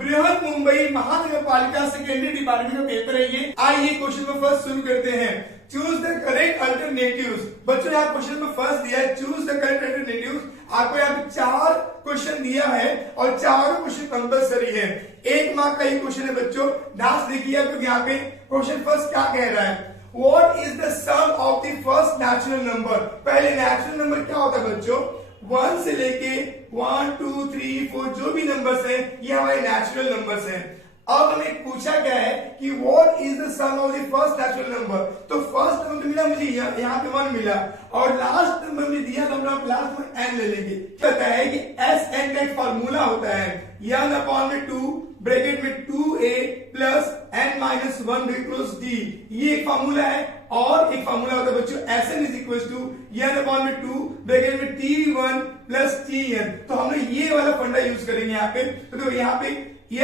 बृहद मुंबई महानगर पालिका सेकेंडरी डिपार्टमेंट का पेपर है ये। आइए क्वेश्चन नंबर फर्स्ट शुरू करते हैं। Choose the correct alternatives. बच्चों यहाँ क्वेश्चन नंबर फर्स्ट दिया है, चूज द करेक्ट अल्टरनेटिव्स। आपको यहाँ पे 4 क्वेश्चन दिया है और चारों क्वेश्चन कंपलसरी है। 1 मार्क का ये क्वेश्चन है बच्चों। ध्यान से देखिए क्योंकि यहाँ पे क्वेश्चन फर्स्ट क्या कह रहा है, What is the sum of the first natural number? पहले नेचुरल नंबर क्या होता है बच्चों, 1 से लेके 1 2 3 4 जो भी नंबर्स हैं ये हमारे नेचुरल नंबर्स हैं। अब हमें पूछा क्या है कि what is the sum of the first natural number। तो फर्स्ट नंबर मिला मुझे यहाँ पे 1 मिला और लास्ट नंबर में दिया तो हम लोग लास्ट में n ले लेंगे। पता है कि Sn का एक फार्मूला होता है n अपॉन में 2 ब्रैकेट में 2a plus n minus 1 close d, ये एक फार्मूला है। और एक फार्मूला होता है बच्चों Sn is equal to n upon में 2 ब्रैकेट में t1 प्लस tn। तो हम लोग ये वाला फंडा यूज करेंगे यहाँ पे। तो यहाँ पे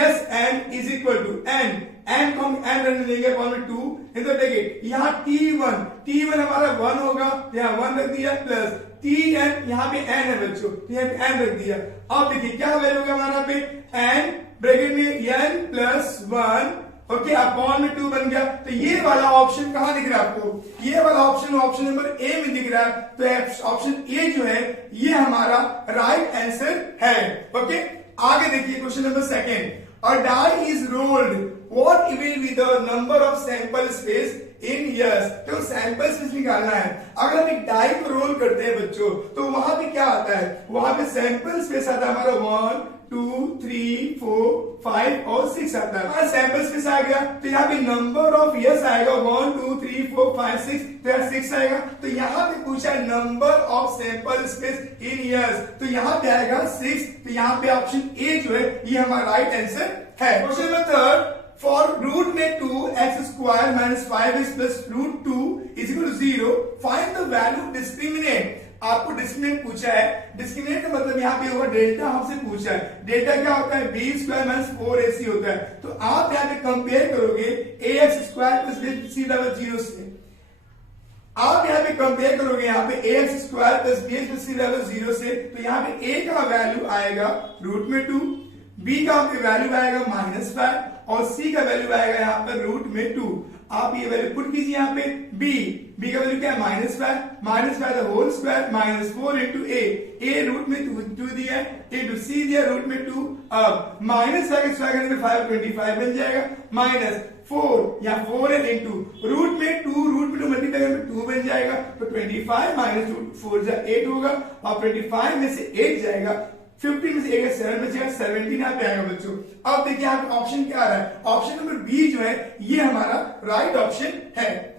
Sn is equal to n को हम n रहने देंगे अपॉन में 2 इन द ब्रैकेट। यहाँ t1 हमारा 1 होगा, यहाँ 1 रख दिया प्लस tn, यहाँ पे n है बच्चों, यहाँ पे n रख दिया। अब देखिए क्या वैल्यू होगा हमारा पे n ब्रैकेट में n प्लस 1 ओके अपॉन में 2 बन गया। तो ये वाला ऑप्शन कहां दिख रहा है आपको, ये वाला ऑप्शन नंबर ए में दिख रहा है। तो ऑप्शन ए जो है ये हमारा राइट आंसर है। ओके आगे देखिए question number second, a die is rolled, what will be the number of sample space in years. तो सैंपल स्पेस निकालना है। अगर हम एक डाई को रोल करते हैं बच्चों तो वहां पे क्या आता है, वहां पे सैंपल स्पेस आता है हमारा 1 2 3 4 5 और 6 आता है। हमारा सैंपल स्पेस आ गया तो यहाँ पे नंबर ऑफ इयर्स आएगा 1 2 3 4 5 6, तो यहाँ 6 आएगा। तो यहाँ पे पूछा number of sample space in years, तो यहाँ पे आएगा 6। तो यहाँ पे ऑप्शन ए जो है ये हमारा राइट आंसर है। Question number third, for root में 2x square minus 5x plus root 2 is equal to 0, find the value discriminant. आपको डिस्क्रिमिनेंट पूछा है। डिस्क्रिमिनेंट का मतलब यहाँ पे होगा डेल्टा, हमसे पूछा है। डेल्टा क्या होता है, बी स्क्वायर माइनस 4ac होता है। तो आप यहाँ पे कंपेयर करोगे ax स्क्वायर प्लस bc बराबर 0 से। आप यहाँ पे कंपेयर करोगे यहाँ पे ax square plus bx plus c बराबर 0 से। तो यहाँ पे a का वैल्यू आएगा रूट में 2, b का वैल्यू आएगा -5 और c का वैल्यू आएगा यहाँ पर रूट में 2। आप ये वैल्यू पुट कीजिए यहाँ पे। b का वैल्यू क्या है -5 the whole square minus 4 into a root में 2 दिया है, इंटू c दिया रूट में 2। अब -5 के स्क्वायर करने में 5 25 बन जाएगा, माइनस 4 या 4 है इंटू रूट में 2 मल्टीप्लाई करने में 2 बन जाएगा। तो 25 माइनस 4 जा 8 होगा और 25 में से 8 जाएगा, 15 में से 1 7 बचेगा, 17 यहाँ पे आएगा बच्चों। अब देखिए यहाँ पे ऑप्शन क्या आ रहा है, ऑप्शन नंबर बी जो है ये हमारा राइट ऑप्शन है।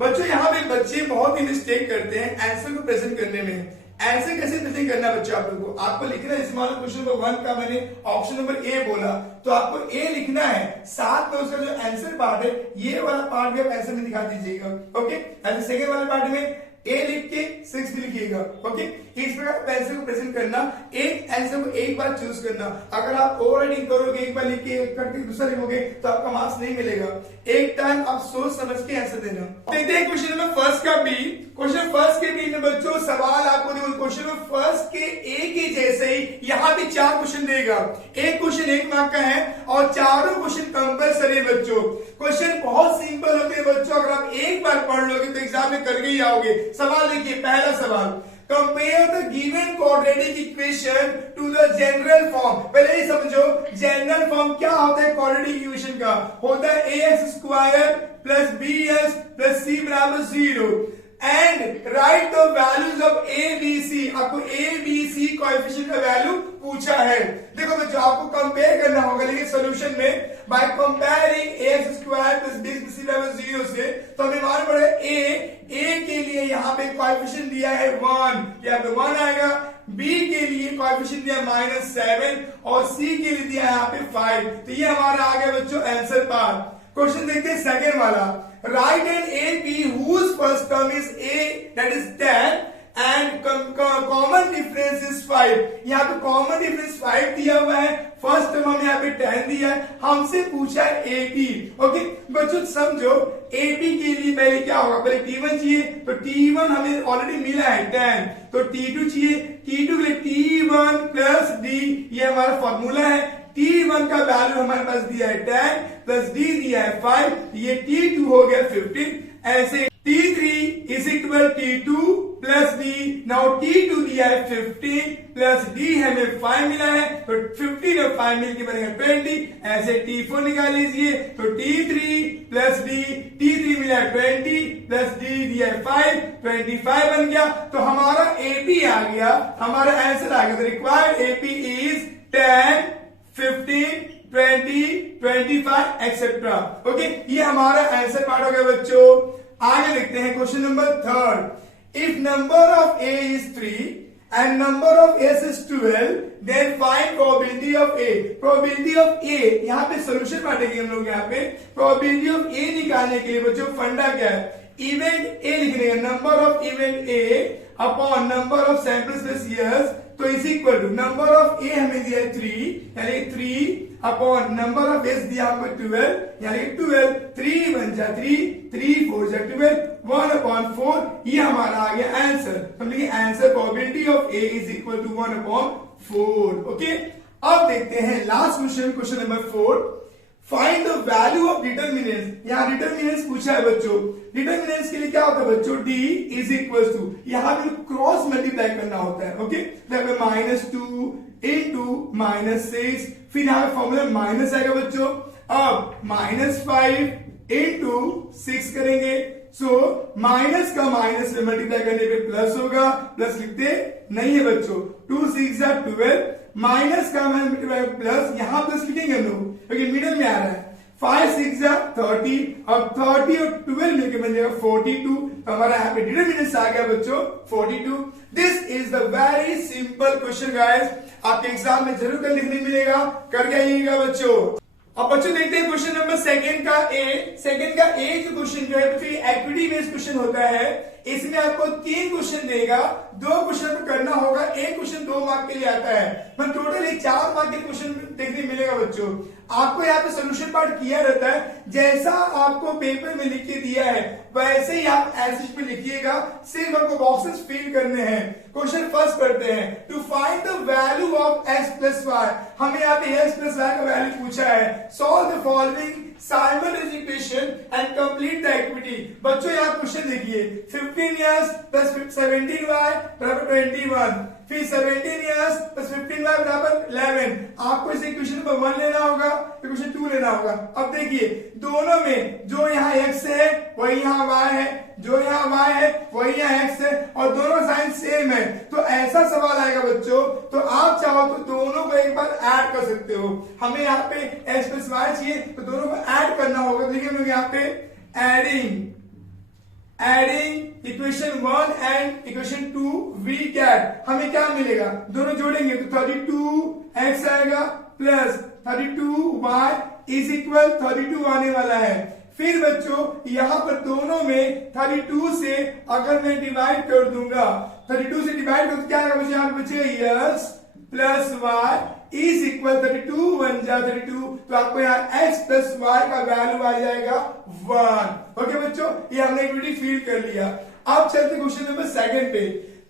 बच्चों यहाँ पे बच्चे बहुत ही मिस्टेक करते हैं आंसर को प्रेजेंट करने में। आंसर कैसे प्रेजेंट करना है बच्चों, आप लोगों को आपको लिखना है। इसमें क्वेश्चन नंबर 1 का मैंने ऑप्शन नंबर ए बोला तो आपको ए लिखना है, साथ में उसका जो आंसर पार्ट है ये वाला पार्ट भी आप आंसर में दिखा दीजिएगा। ओके ऐसे सेकंड वाले पार्ट में ए लिख के 6 भी लिखिएगा। ओके इस प्रकार आंसर को प्रेजेंट करना, एक आंसर को एक बार चूज करना। अगर आप ओवर राइटिंग करोगे, एक बार लिख के करके दूसरा लिखोगे तो आपका मार्क्स नहीं मिलेगा। एक टाइम आप सोच समझ के आंसर देना। देखते हैं क्वेश्चन नंबर फर्स्ट का बी। क्वेश्चन फर्स्ट के बी में बच्चों सवाल आपको देखो, क्वेश्चन नंबर फर्स्ट के ए के जैसे ही यहाँ भी 4 क्वेश्चन देगा। एक क्वेश्चन 1 मार्क का है और चारों क्वेश्चन कंपलसरी है बच्चों। क्वेश्चन बहुत सिंपल होते हैं बच्चों, अगर आप एक बार पढ़ लोगे तो एग्जाम में करके ही आओगे। सवाल देखिए, पहला सवाल, compare the given quadratic equation two the general form. पहले ही समझो जनरल फॉर्म क्या होता है क्वाड्रेटिक इक्वेशन का, होता है ax square plus bs plus c बराबर 0 and right the values of a b c। आपको a b c कोएफिशिएंट का वैल्यू पूछा है। देखो बच्चों आपको कंपेयर करना होगा, लेकिन सॉल्यूशन में by comparing ax square plus b plus c बराबर 0 से तो हमें मालूम पड़ेगा a के लिए यहाँ पे कोएफिशिएंट दिया है 1, यहाँ पे 1 आएगा। b के लिए कोएफिशिएंट दिया -7 और c के लिए दिया यहाँ पे 5। तो ये हमारा आ गया बच्चों आंसर पार्ट। क्वेश्चन देखते हैं सेकंड वाला, right an AP whose first term is a that is 10 and common difference is 5। यहाँ पे कॉमन डिफरेंस 5 दिया हुआ है, फर्स्ट टर्म हमें यहाँ पे 10 दिया है, हमसे पूछा है AP। ओके बच्चों समझो AP के लिए पहले क्या होगा, पहले T1 चाहिए तो T1 हमें ऑलरेडी मिला है 10, तो T2 चाहिए, T2 के लिए T1 प्लस D ये हमारा फॉर्मूला है, T1 का वैल्यू हमारे पास दिया है 10 प्लस D दिया है 5, ये T2 हो गया 15, ऐसे T3 is equal T2 plus D, now T2 दिया है 15 प्लस D हमें 5 मिला है, तो 15 और 5 मिलकर बनेगा 20, ऐसे T4 निकाल लीजिए, तो T3 प्लस D, T3 मिला है 20 प्लस D दिया है 5, 25 बन गया, तो हमारा AP आ गया, हमारा आंसर आ गया, तो required AP is 10, 15, 20, 25 etcetera. Okay, ये हमारा आंसर पार्ट हो गया बच्चों। आगे लिखते हैं question number 3। If number of A is 3 and number of s is 12, then find probability of a। probability of a, यहाँ पे सोल्यूशन बांटेंगे हम लोग, यहाँ पे probability of a निकालने के लिए बच्चों फंडा क्या है, इवेंट a लिखने का, number of event a upon number of samples plus years, तो is equal to number of A हमें दिया है 3, यानी 3 अपॉन नंबर ऑफ एस दिया हमको 12, यानी 12, 3 बन जा 3, 3 4 जा 12, 1 अपॉन 4, ये हमारा आ गया आंसर। हम लिखे answer probability of A is equal to 1 upon 4। Okay, अब देखते हैं last question, question number 4। Find the value of determinants. यहाँ डिटर्मिनेंस पूछा है बच्चों, डिटर्मिनेंस के लिए क्या होता है बच्चों, डी इज इक्वल टू, यहाँ पे क्रॉस मल्टीप्लाई करना होता है। ओके, -2 इंटू -6, फिर यहाँ पे फॉर्मूला माइनस आएगा बच्चों, अब -5 इंटू 6 करेंगे, सो माइनस का माइनस में मल्टीप्लाई करने पे प्लस होगा, प्लस लिखते नहीं है बच्चों, 2 6 12, माइनस का मल्टीप्लाई प्लस, यहां प्लस लिखेंगे हम लोग क्योंकि मिडिल में आ रहा है, 5 6 30, अब 30 और 12 मिलकर बन जाएगा 42, तो हमारा यहाँ पे डिटरमिनेंट आ गया बच्चों 42। This is the very simple question guys, आपके एग्जाम में जरूर कर लिखने मिलेगा, करके आइएगा बच्चों। अब बच्चों देखते हैं क्वेश्चन नंबर सेकंड का ए। सेकंड का ए जो क्वेश्चन जो है बच्चों एक्टिविटी बेस्ड क्वेश्चन होता है, इसमें आपको 3 क्वेश्चन देगा, 2 क्वेश्चन तो करना होगा, एक क्वेश्चन 2 मार्क के लिए आता है, मतलब टोटल 4 मार्क के क्वेश्चन देखने मिलेगा बच्चों। आपको यहाँ पे सोल्यूशन पार्ट किया रहता है, जैसा आपको पेपर में लिख के दिया है वैसे ही आप एंसर में लिखिएगा, सिर्फ आपको बॉक्सेस फिल करने हैं। क्वेश्चन फर्स्ट पढ़ते हैं, to find the value of x plus y, हमें यहाँ पे x प्लस वाई का वैल्यू पूछा है, solve the following simultaneous equation and complete the activity। बच्चों यहाँ क्वेश्चन देखिए, 15 years plus 17y बराबर 21, फिर 17 years plus 15y बराबर 11। आपको इस इक्वेशन नंबर 1 लेना होगा, इक्वेशन 2 लेना होगा। अब देखिए दोनों में जो यहाँ x है वही यहाँ y है, जो यहाँ y है वही यहाँ x है, और दोनों साइन सेम है, तो ऐसा सवाल आएगा बच्चों, तो आप चाहो तो दोनों को एक बार ऐड कर सकते हो। हमें यहाँ पे x प्लस y चाहिए तो दोनों को ऐड करना होगा, देखिए हम लोग यहाँ पे adding equation 1 and equation 2 we get, हमें क्या मिलेगा, दोनों जोड़ेंगे तो 32x आएगा प्लस 32y इज इक्वल 32 आने वाला है। फिर बच्चों यहां पर दोनों में 32 से अगर मैं डिवाइड कर दूंगा, 32 से डिवाइड कर तो क्या आएगा बच्चे, यहाँ पे बचेगा x plus y is equal 32 बन जा 32, तो आपको यहाँ x प्लस y का वैल्यू आ जाएगा 1। ओके बच्चों, ये हमने एक्टिविटी फील कर लिया। अब चलते क्वेश्चन नंबर सेकंड पे।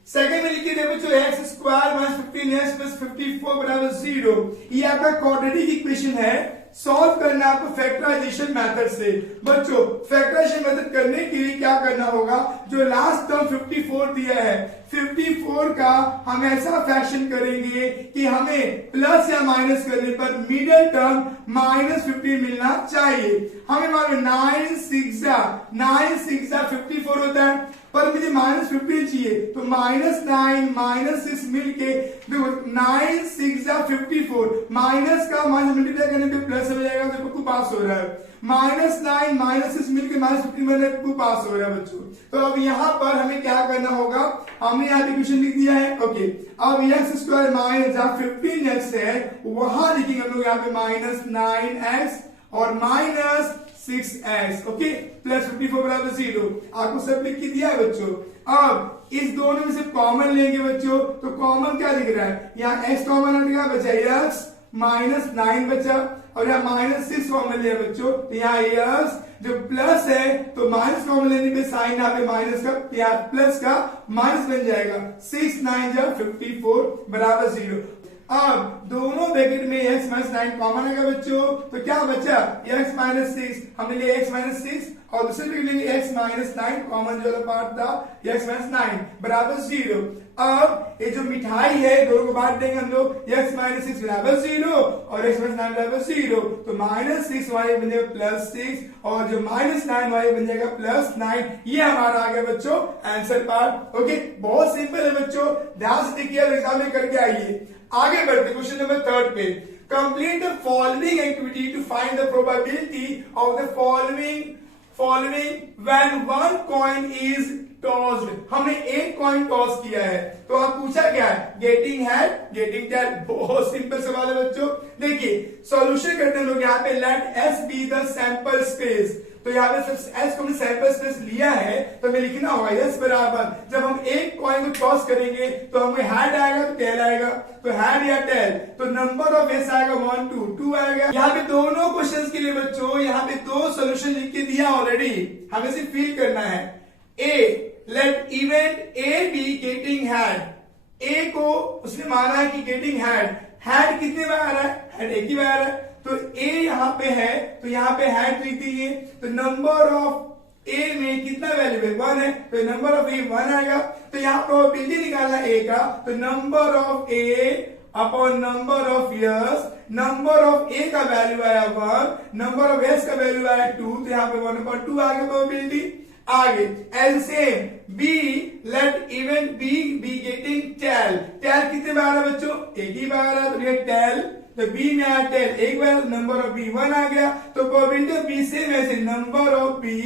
सेकंड में लिखिए देखो बच्चों, x square minus 15x plus 54 बराबर 0, ये आपका क्वाड्रेटिक इक्वेशन है, सॉल्व करना आपको फैक्टराइजेशन मेथड से। बच्चों फैक्टराइजेशन मेथड करने के लिए क्या करना होगा, जो लास्ट टर्म 54 दिया है, 54 का हम ऐसा फैक्शन करेंगे कि हमें प्लस या माइनस करने पर मिडिल टर्म -50 मिलना चाहिए। हमें मालूम 9 6 54 होता है, पर मुझे -15 चाहिए, तो -9 -6 मिलके देखो 9 6 54, माइनस का माइनस मल्टीप्लाई करने पे प्लस हो जाएगा, तो आपको पास हो रहा है। -9 -6 मिलके -15 बनने पे पास हो रहा है बच्चों। तो अब यहाँ पर हमें क्या करना होगा, हमने यहाँ इक्वेशन लिख दिया है। ओके, अब x स्क्वायर माइनस जहाँ 15x है वहां लिखेंगे हम लोग यहाँ पे -9x और -6x, ओके, प्लस 54 बराबर 0। आपको सब लिख के दिया है बच्चों। अब इस दोनों में से कॉमन लेंगे बच्चों, तो कॉमन क्या लिख रहा है, यहाँ x कॉमन हटेगा, बचा x -9 बचा, और यहाँ -6 कॉमन लिया बच्चों, तो यहाँ x जो प्लस है तो माइनस कॉमन लेने पे साइन यहाँ पे माइनस का यहाँ प्लस का माइनस बन जाएगा, 6 9 54 बराबर 0। अब दोनों ब्रैकेट में x माइनस 9 कॉमन आएगा बच्चों, तो क्या बचा x माइनस 6, हमने लिया x माइनस 6 और दूसरे ब्रैकेट लेंगे x माइनस 9 कॉमन जो वाला पार्ट था x माइनस 9 बराबर 0। अब ये जो मिठाई है दोनों को बांट देंगे हम लोग, x माइनस 6 बराबर 0 और x माइनस 9 बराबर 0, तो माइनस 6y बन जाएगा प्लस 6 और जो माइनस 9y बन जाएगा प्लस 9। ये हमारा आ गया बच्चों आंसर पार्ट। ओके, बहुत सिंपल है बच्चों, ध्यान से देखिए और एग्जाम में करके आइए। आगे बढ़ते क्वेश्चन नंबर 3 पे। Complete the following activity to find the probability of the following when one coin is tossed. हमने एक कॉइन टॉस किया है, तो आप पूछा क्या है, गेटिंग हेड गेटिंग टेल। बहुत सिंपल सवाल है बच्चों। देखिए सॉल्यूशन करते हैं लोग यहाँ पे, let S be the sample space. तो यहाँ पे एस को हमने सैंपल स्पेस लिया है, तो हमें लिखना होगा एस बराबर, जब हम एक कॉइन को टॉस करेंगे तो हमें हेड आएगा तो टेल आएगा, तो हेड या टेल, तो नंबर ऑफ एस आएगा 1 2 2 आएगा। यहाँ पे दोनों क्वेश्चंस के लिए बच्चों यहाँ पे 2 सॉल्यूशन लिख के दिया ऑलरेडी, हमें सिर्फ फिल करना है। A let event A be getting head, A को उसने माना है कि गेटिंग हेड, हेड कितने बार आ रहा है, हेड एक ही बार आ रहा है, तो ए यहाँ पे है तो यहाँ पे हेड लिख दीजिए। तो नंबर ऑफ ए में कितना वैल्यू 1 है, तो नंबर ऑफ ए 1 आएगा। तो यहाँ प्रोबेबिलिटी निकालना ए का, तो number of A upon number of S, number of A का वैल्यू आया 1, नंबर ऑफ एस का वैल्यू आया 2, तो यहाँ पे 1/2 आ गया प्रोबेबिलिटी। आगे LCM B let event B B getting tail, tail कितने बार है बच्चों, एक ही बार है, तो ये टेल, तो बी में आया टेल एक बार, नंबर ऑफ बी 1 आ गया, तो प्रोबेबिलिटी ऑफ बी सेम ऐसे, number of B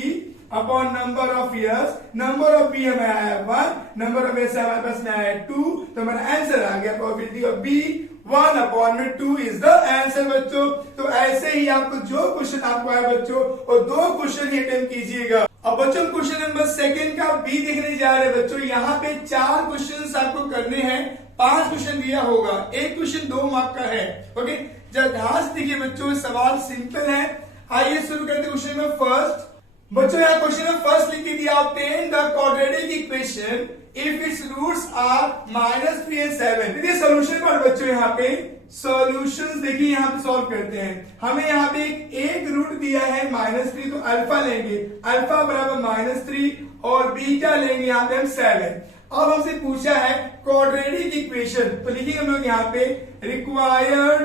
upon number of S, number of B हमें आया 1, नंबर ऑफ एस हमारे पास में आया 2, तो हमारा आंसर आ गया probability of B 1/2 is the answer बच्चों। तो ऐसे ही आपको जो क्वेश्चन आपको आया बच्चों, और 2 क्वेश्चन ही अटेम्प्ट कीजिएगा। अब बच्चों क्वेश्चन नंबर 2 का बी देखने जा रहे हैं बच्चों। यहाँ पे 4 क्वेश्चन आपको करने हैं, 5 क्वेश्चन दिया होगा, एक क्वेश्चन 2 मार्क का है। ओके, जब ध्यान से देखिए बच्चों, सवाल सिंपल है। आइए शुरू करते हैं क्वेश्चन नंबर फर्स्ट। बच्चों यहाँ क्वेश्चन नंबर फर्स्ट लिख के दिया, obtain the quadratic equation if its roots are -3 and 7। देखिए सोल्यूशन पर बच्चों यहाँ पे सॉल्यूशंस देखिए यहाँ पे सॉल्व करते हैं। हमें यहाँ पे एक रूट दिया है -3, तो अल्फा लेंगे, अल्फा बराबर -3 और बीटा लेंगे यहाँ पे हम 7। अब हमसे पूछा है क्वाड्रेटिक इक्वेशन, तो लिखेंगे हम लोग यहाँ पे रिक्वायर्ड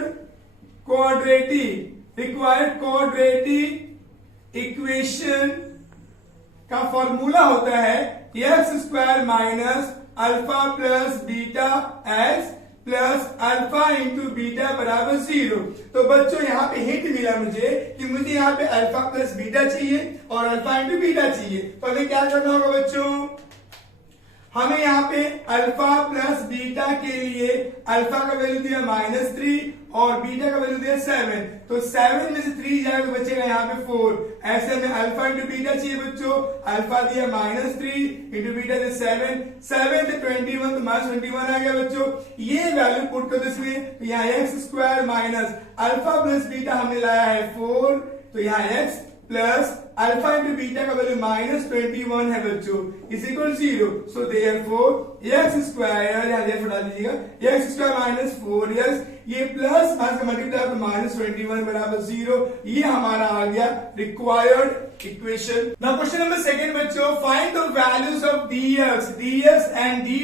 क्वाड्रेटिक इक्वेशन का फॉर्मूला होता है x² minus alpha plus beta x plus alpha into beta बराबर 0। तो बच्चों यहाँ पे हिंट मिला मुझे कि मुझे यहाँ पे अल्फा प्लस बीटा चाहिए और अल्फा इंटू बीटा चाहिए, तो हमें क्या करना होगा बच्चों, हमें यहाँ पे अल्फा प्लस बीटा के लिए अल्फा का वैल्यू दिया -3 और बीटा का वैल्यू दिया 7, तो 7 में से 3 जाएगा तो बचेगा यहाँ पे 4। ऐसे में अल्फा इंटू बीटा चाहिए बच्चों, अल्फा दिया -3 इंटू बीटा दिया 7, 7 से 21 तो -21 आ गया बच्चों। ये वैल्यू पुट कर दो इसमें, तो यहाँ x² minus alpha plus beta हमने लाया है 4, तो यहाँ x plus alpha into beta का वैल्यू -21 है बच्चों, is equal 0। So therefore x², यहाँ देयरफॉर डाल दीजिएगा, x² माइनस 4x, ये प्लस मल्टीप्लाई तो -21 बराबर 0। ये हमारा आ गया required equation. Now question number 2 बच्चों, find the values of dx and dy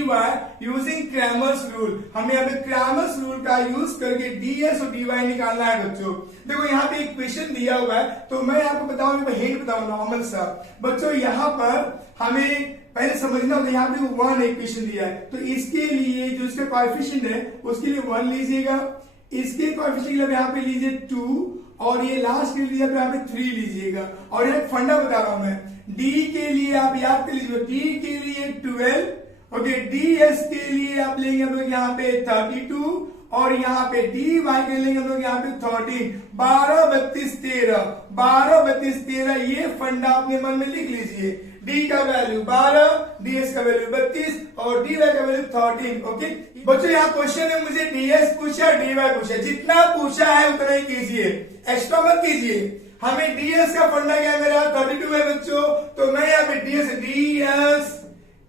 using Cramer's rule. हमें यहाँ पे क्रैमर्स रूल का यूज करके dx और dy निकालना है बच्चों। देखो यहाँ पे इक्वेशन दिया हुआ है, तो मैं आपको बताऊंगा, हिंट बताऊं नॉर्मल सा बच्चों। यहाँ पर हमें पहले समझना होगा, यहाँ पे 1 इक्वेशन दिया है, तो इसके लिए जो इसका कोएफिशिएंट है उसके लिए 1 लीजिएगा, इसके कोएफिशिएंट के लिए यहाँ पे लीजिए 2 और ये लास्ट के लिए यहाँ पे 3 लीजिएगा। और एक फंडा बता रहा हूं मैं, d के लिए आप याद कर लीजिए, d के लिए 12, ओके, ds के लिए आप लेंगे हम लोग यहाँ पे 32 और यहाँ पे dy के लेंगे हम लोग यहाँ पे 13, 12 32 13, 12 32 13, ये फंडा अपने मन में लिख लीजिए। d का वैल्यू 12, ds का वैल्यू 32 और dy का वैल्यू 13। ओके बच्चों, यहाँ क्वेश्चन है मुझे ds पूछा dy पूछा, जितना पूछा है उतना ही कीजिए, एक्स्ट्रा मत कीजिए। हमें ds का फंडा क्या है मेरा 32 है बच्चों, तो मैं यहाँ पे ds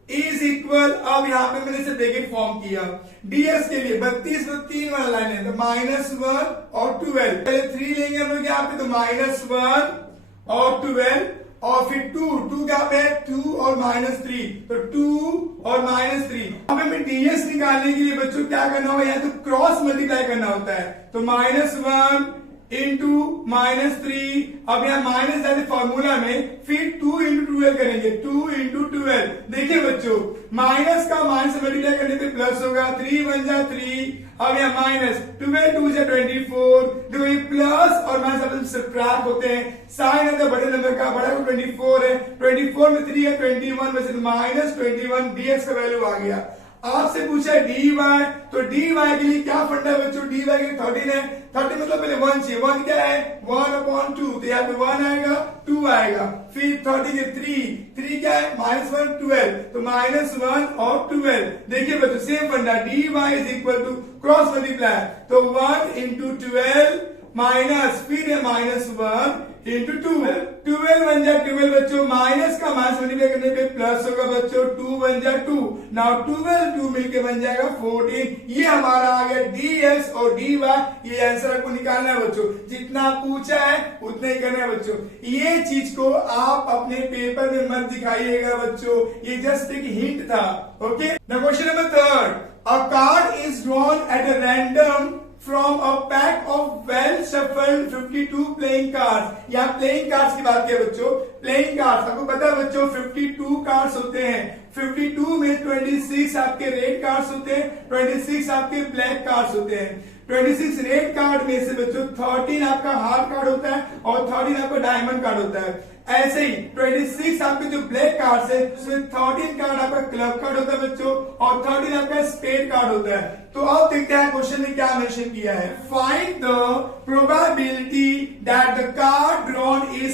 इज इक्वल, अब अब यहाँ पे मैंने इसे ब्रैकेट फॉर्म किया। ds के लिए 32 में 3 वाला लाइन है तो -1 और 12, पहले 3 लेंगे हम लोग यहाँ पे तो -1 और 12 और फिर 2 क्या पे है 2 और -3 तो 2 और -3। अब हमें ds निकालने के लिए बच्चों क्या करना होगा, यहाँ तो क्रॉस मल्टीप्लाई करना होता है तो -1 इंटू -3, अब यहाँ माइनस जाते फॉर्मूला में, फिर 2 इंटू 12 करेंगे 2 इंटू 12। देखिए बच्चों माइनस का माइनस से मल्टीप्लाई करने पे प्लस होगा 3 1 जा 3, अब यहाँ माइनस 12 2 जा 24, देखो ये प्लस और माइनस अपन सब्ट्रैक्ट होते हैं, साइन है तो बड़े नंबर का, बड़ा को 24 है, 24 में 3 है 21 में से -21 dx का वैल्यू आ गया। आपसे पूछा है dy, तो dy के लिए क्या फंडा है बच्चों, dy के लिए 13 है, 30 मतलब पहले 1 चाहिए, 1 क्या है 1/2 तो यहाँ पे 1 आएगा 2 आएगा, फिर 30 के 3 क्या है -1 12 तो -1 और 12। देखिए बच्चों सेम फंडा dy is equal to cross multiply तो 1 इंटू 12 माइनस फिर है -1 इंटू 12 बन जाए 12 बच्चों, माइनस का माइनस मल्टीप्लाई करने पे प्लस होगा बच्चों 2 बन जाए 2, नाउ 2 मिलके बन जाएगा 14। ये हमारा आ गया dx और dy, ये आंसर आपको निकालना है बच्चों, जितना पूछा है उतना ही करना है बच्चों। ये चीज को आप अपने पेपर में मत दिखाइएगा बच्चों, ये जस्ट एक हिंट था। Okay, now question number 3, a card is drawn at a random from a pack of well shuffled 52 playing cards। यहाँ प्लेइंग कार्ड्स की बात किया बच्चों, प्लेइंग कार्ड्स आपको पता है बच्चों 52 कार्ड्स होते हैं, 52 में 26 आपके रेड कार्ड्स होते हैं, 26 आपके ब्लैक कार्ड्स होते हैं। 26 रेड कार्ड में से बच्चों 13 आपका हार्ड कार्ड होता है और 13 आपका डायमंड कार्ड होता है। ऐसे ही 26 आपके जो ब्लैक कार्ड है उसमें 13 कार्ड आपका क्लब कार्ड होता है बच्चों और 13 आपका स्पेड कार्ड होता है। तो अब देखते हैं क्वेश्चन में क्या मेंशन किया है, find the probability that the card drawn is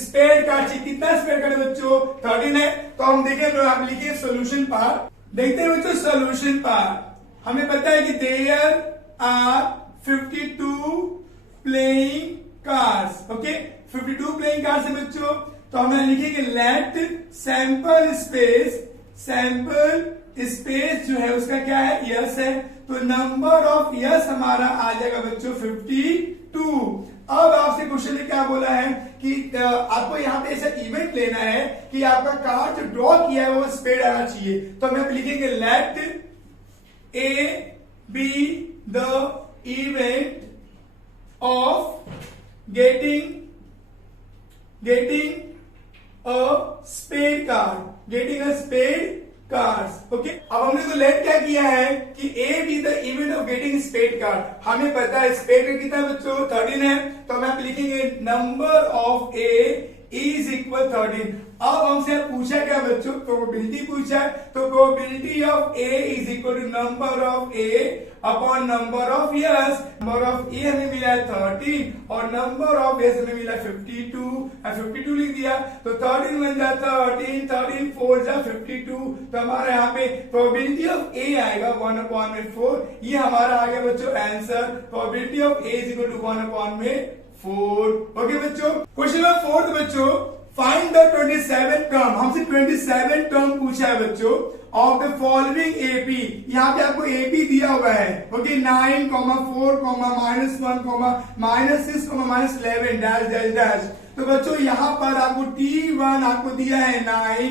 spade card चाहिए। कितना स्पेड कार्ड है बच्चों 13 है, तो हम देखें तो आप लिखिए सोल्यूशन पार्ट। देखते हैं बच्चों सोल्यूशन पार्ट, हमें पता है कि there are 52 playing cards. Okay, 52 playing cards है बच्चों, तो हमें लिखेंगे लेट सैंपल स्पेस जो है उसका क्या है यस है, तो नंबर ऑफ यस हमारा आ जाएगा बच्चों 52। अब आपसे क्वेश्चन में क्या बोला है कि आपको यहाँ पे ऐसा इवेंट लेना है कि आपका कार्ड जो ड्रॉ किया है वो स्पेड आना चाहिए, तो हम लिखेंगे let A be the event of getting a spade cards. Okay, अब हमने तो लेट क्या किया है कि A be the event of getting spade card, हमें पता है स्पेड का कितना बच्चों 13 है, तो हम यहाँ पे लिखेंगे number of A is equal 13। अब हमसे पूछा क्या बच्चों, प्रोबेबिलिटी पूछा है, तो probability of A is equal to number of A upon number of S. Number of A हमें मिला है 13 और नंबर ऑफ यस हमें मिला है 52 लिख दिया, तो 13 बन जाता 13 4 जा 52, तो हमारा यहाँ पे प्रोबेबिलिटी ऑफ ए आएगा 1/4। ये हमारा आ गया बच्चों answer, probability of A is equal to 1/4। Okay बच्चों, क्वेश्चन नंबर 4 बच्चों, फाइंड द 27 टर्म, हमसे 27 टर्म पूछा है बच्चों ऑफ द फॉलोइंग एपी। यहाँ पे आपको एपी दिया हुआ है, ओके 9, 4, -1, -6, -11 डैश डैश डैश। तो बच्चों यहाँ पर आपको T1 आपको दिया है 9,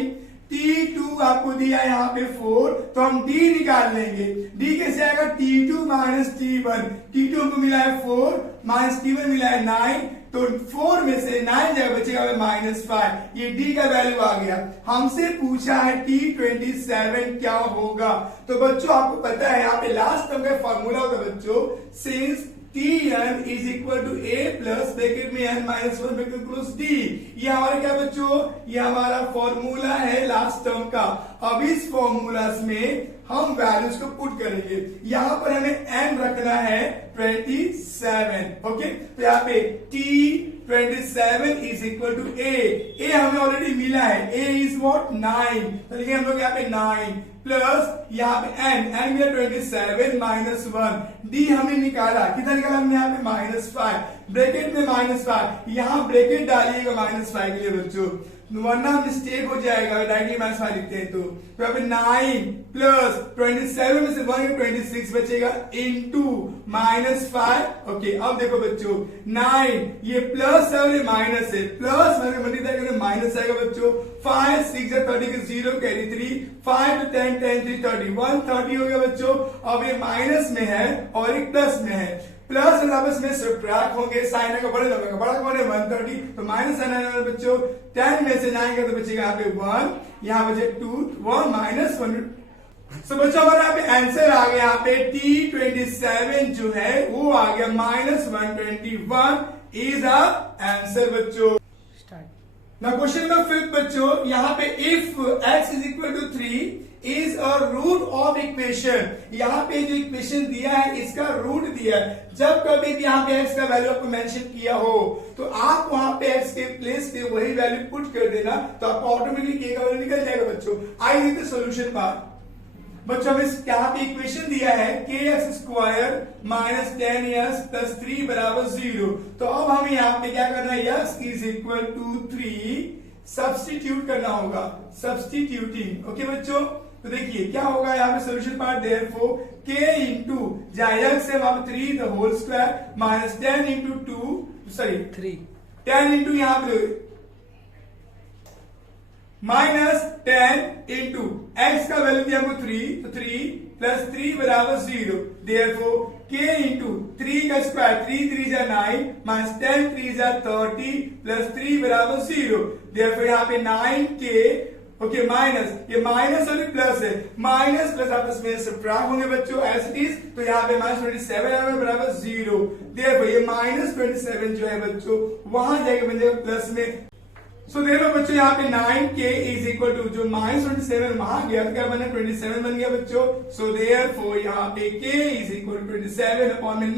T2 आपको दिया है यहाँ पे 4, तो हम D निकाल लेंगे। D कैसे आएगा T2 माइनस T1, T2 हमको मिला है 4 माइनस T1 मिला है 9, तो 4 में से 9 जगह बचेगा -5, ये D का वैल्यू आ गया। हमसे पूछा है T27 क्या होगा, तो बच्चों आपको पता है यहाँ पे लास्ट टर्म का फॉर्मूला होगा बच्चों, since Tn is equal to a plus bracket में n minus 1 bracket close d। ये हमारा क्या बच्चों, ये हमारा फॉर्मूला है लास्ट टर्म का। अब इस फॉर्मूला में हम वैल्यूज को पुट करेंगे, यहाँ पर हमें n रखना है 27। ओके, तो यहाँ पे T27 is equal to a हमें ऑलरेडी मिला है, a इज व्हाट 9, तो देखिए हम लोग यहाँ पे 9 प्लस यहाँ पे n मिला 27 -1, d हमें निकाला, कितना निकाला हमने यहाँ पे -5, ब्रैकेट में -5, यहाँ ब्रैकेट डालिएगा -5 के लिए बच्चों, वरना मिस्टेक हो जाएगा डायरेक्टली -5 लिखते हैं तो यहाँ पे 9 प्लस 27 में से 1 26 बचेगा इंटू -5। ओके, अब देखो बच्चों 9 ये प्लस है और ये माइनस है, प्लस मल्टीप्लाई करके माइनस आएगा बच्चों। 5 6 30 के 0 कैरी 3, 5 to 10 10 3 30, 130 हो गया बच्चों। अब ये माइनस में है और एक प्लस में है, प्लस और आपस में सब्ट्रैक्ट होंगे, साइन का बड़े का बड़ा कौन है 130, तो माइनस साइन आने वाला बच्चों। 10 में से 9 का तो बचेगा यहाँ पे 1, यहाँ बचे 2 1 -1। सो बच्चों हमारा यहाँ पे आंसर आ गया, यहाँ पे T27 जो है वो आ गया -121 इज अ आंसर बच्चों। Now question number 5 बच्चों, यहाँ पे if x is equal to 3 is a root of equation, यहाँ पे जो इक्वेशन दिया है इसका रूट दिया है। जब कभी भी यहाँ पे x का वैल्यू आपको मेंशन किया हो तो आप वहां पे x के प्लेस पे वही वैल्यू पुट कर देना, तो आपको ऑटोमेटिकली k का वैल्यू निकल जाएगा बच्चों। I read the solution part. बच्चों हमें यहाँ पे इक्वेशन दिया है kx स्क्वायर -10s प्लस 3 बराबर 0। तो अब हमें यहाँ पे क्या करना है, x is equal to 3 substitute करना होगा, सब्स्टिट्यूटिंग। ओके बच्चों, तो देखिए क्या होगा यहाँ पे solution part, therefore k into जहां x है वहां पे 3 the whole square -10 into 2 sorry 10 into यहाँ पे -10 इंटू x का वैल्यू दिया हमको 3, तो 3 प्लस 3 बराबर 0, देयरफॉर k इंटू 3 का स्क्वायर 3 3 जा 9 -10 3 जा 30 प्लस 3 बराबर 0, देयरफॉर यहाँ पे 9k। ओके माइनस, ये माइनस और प्लस है, माइनस प्लस आपस में सब्ट्रैक्ट होंगे बच्चों एज इट इज, तो यहाँ पे -27 बराबर 0, देयरफॉर ये -27 जो है बच्चों वहां जाएगा बन जाएगा प्लस में। सो देखो बच्चों यहाँ पे 9k इज इक्वल टू जो -27 वहां गया तो क्या बना 27 बन गया बच्चों। सो देयरफॉर यहाँ पे k is equal to 27 upon में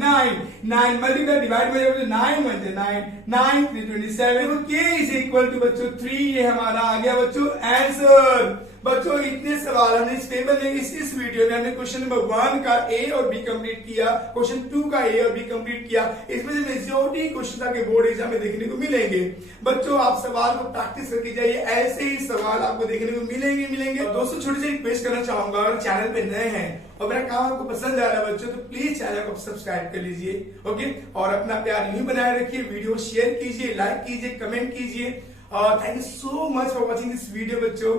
9 मल्टीप्लाई डिवाइड में जाएगा 9 बन जाए 9 3 27, तो k इज इक्वल टू बच्चों 3, ये हमारा आ गया बच्चों आंसर। बच्चों इतने सवाल हमने इस पेपर में इस वीडियो में हमने क्वेश्चन नंबर 1 का ए और बी कंप्लीट किया, क्वेश्चन 2 का ए और बी कंप्लीट किया। इसमें से मेजॉरिटी क्वेश्चन आपके बोर्ड एग्जाम में देखने को मिलेंगे। बच्चों आप सवाल को प्रैक्टिस करके जाइए, ऐसे ही सवाल आपको देखने को मिलेंगे। दोस्तों छोटी सी रिक्वेस्ट करना चाहूंगा, अगर चैनल पे नए हैं और मेरा काम आपको पसंद आ रहा है बच्चों तो प्लीज चैनल को सब्सक्राइब कर लीजिए। ओके, और अपना प्यार यूं बनाए रखिए, वीडियो शेयर कीजिए, लाइक कीजिए, कमेंट कीजिए। Thank you so much for watching this video बच्चों।